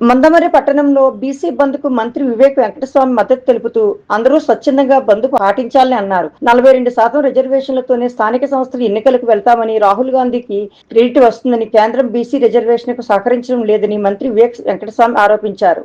మందమరి పట్టణంలో బీసీ బంద్కు మంత్రి వివేక్ వెంకటస్వామి మద్దతు తెలుపుతూ అందరూ స్వచ్ఛందంగా బంద్ పాటించాలని అన్నారు నలభై రెండు శాతం రిజర్వేషన్లతోనే స్థానిక సంస్థలు ఎన్నికలకు వెళ్తామని రాహుల్ గాంధీకి క్రెడిట్ వస్తుందని కేంద్రం బీసీ రిజర్వేషన్కు సహకరించడం లేదని మంత్రి వివేక్ వెంకటస్వామి ఆరోపించారు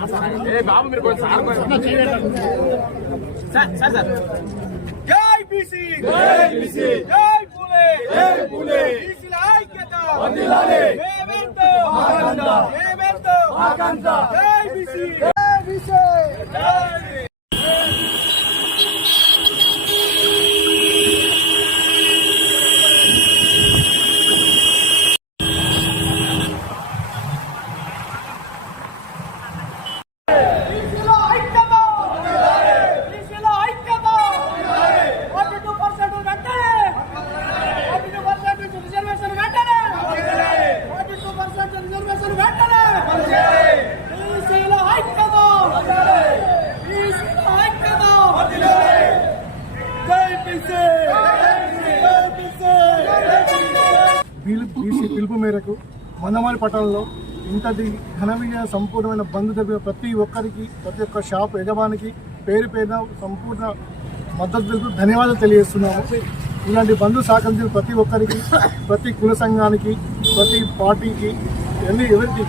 బీసీ జై బీసీ జై బీసీ జై పూలే జై పూలే బీసీల ఐక్యత వందిలాలే జై బీసీ జై బీసీల ఐక్యత బీసీల ఐక్యత 42% వెంటనే 42% రిజర్వేషన్ వెంటనే 42% రిజర్వేషన్ వెంటనే బీసీల ఐక్యత బీసీల ఐక్యత జై బీసీ పిలుపు మేరకు మందమారి పట్టణంలో ఇంతటి ఘన విజయ సంపూర్ణమైన బంధు దగ్గర ప్రతి ఒక్కరికి ప్రతి ఒక్క షాప్ యజమానికి పేరు పేరున సంపూర్ణ మద్దతు తెలుపు ధన్యవాదాలు తెలియజేస్తున్నాము. ఇలాంటి బంధు సహకరించిన ప్రతి ఒక్కరికి ప్రతి కుల సంఘానికి ప్రతి పార్టీకి ఎన్ని ఎవరికి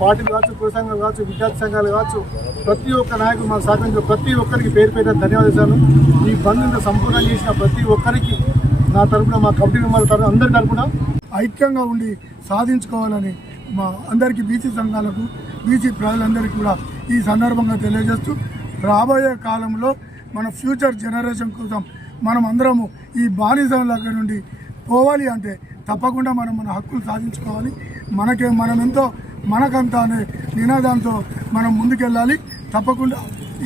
పార్టీలు కావచ్చు కుల సంఘాలు కావచ్చు విద్యార్థి సంఘాలు కావచ్చు ప్రతి ఒక్క నాయకుడు మాకు సహకరించిన ప్రతి ఒక్కరికి పేరు పేరున ధన్యవాదాలు ఈ బంధుని సంపూర్ణం చేసిన ప్రతి ఒక్కరికి నా తరపున మా కమిటీ మెంబర్ల తరఫున అందరి తరఫున ఐక్యంగా ఉండి సాధించుకోవాలని మా అందరికీ బీసీ సంఘాలకు బీసీ ప్రజలందరికీ కూడా ఈ సందర్భంగా తెలియజేస్తూ రాబోయే కాలంలో మన ఫ్యూచర్ జనరేషన్ కోసం మనం అందరము ఈ బానిసం దగ్గర నుండి పోవాలి అంటే తప్పకుండా మనం మన హక్కులు సాధించుకోవాలి. మనకే మనం ఎంతో మనకంతా అనే నినాదంతో మనం ముందుకెళ్ళాలి. తప్పకుండా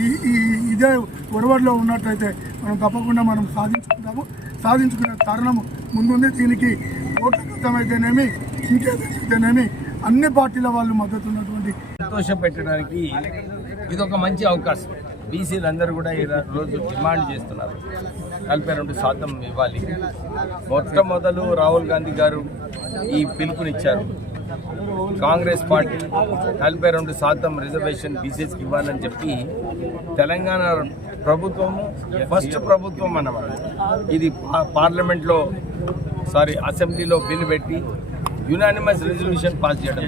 ఈ ఈ ఇదే ఒరవడిలో ఉన్నట్టయితే మనం తప్పకుండా మనం సాధించుకుంటాము. సాధించుకునే తరుణం ముందుంది. దీనికి ఓట్ల క్రితమైతేనేమి ఇంకేదైతేనేమి అన్ని పార్టీల వాళ్ళు మద్దతు ఉన్నటువంటి సంతోషం పెట్టడానికి ఇది ఒక మంచి అవకాశం. బీసీలు అందరూ కూడా ఈ రోజు డిమాండ్ చేస్తున్నారు. నలభై రెండు శాతం ఇవ్వాలి. మొట్టమొదలు రాహుల్ గాంధీ గారు ఈ పిలుపునిచ్చారు. కాంగ్రెస్ పార్టీ నలభై రెండు శాతం రిజర్వేషన్ బీసీస్కి ఇవ్వాలని చెప్పి తెలంగాణ ప్రభుత్వము ఫస్ట్ ప్రభుత్వం అన్నమాట. ఇది పార్లమెంట్లో సారీ అసెంబ్లీలో బిల్లు పెట్టి యునానిమస్ రెజల్యూషన్ పాస్ చేయడం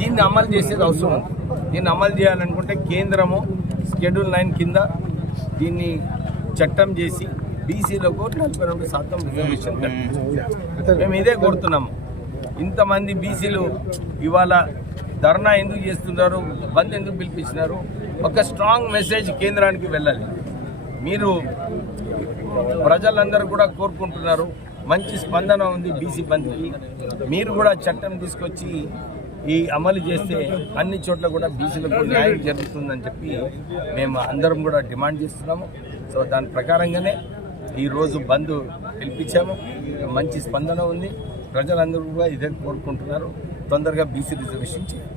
దీన్ని అమలు చేసేది అవసరం ఉంది. దీన్ని అమలు చేయాలనుకుంటే కేంద్రము షెడ్యూల్ నైన్ కింద దీన్ని చట్టం చేసి బీసీలకు నలభై రెండు శాతం రిజర్వేషన్ మేము ఇదే కోరుతున్నాము. ఇంతమంది బీసీలు ఇవాళ ధర్నా ఎందుకు చేస్తున్నారు బంద్ ఎందుకు పిలిపించినారు? ఒక స్ట్రాంగ్ మెసేజ్ కేంద్రానికి వెళ్ళాలి. మీరు ప్రజలందరూ కూడా కోరుకుంటున్నారు మంచి స్పందన ఉంది బీసీ బంద్కి. మీరు కూడా చట్టం తీసుకొచ్చి ఈ అమలు చేస్తే అన్ని చోట్ల కూడా బీసీలకు న్యాయం జరుగుతుందని చెప్పి మేము అందరం కూడా డిమాండ్ చేస్తున్నాము. సో దాని ప్రకారంగానే ఈరోజు బంద్ పిలిపించాము. మంచి స్పందన ఉంది. ప్రజలందరూ కూడా ఇదే కోరుకుంటున్నారు. తొందరగా బీసీ రిజర్వేషన్ చేయాలి.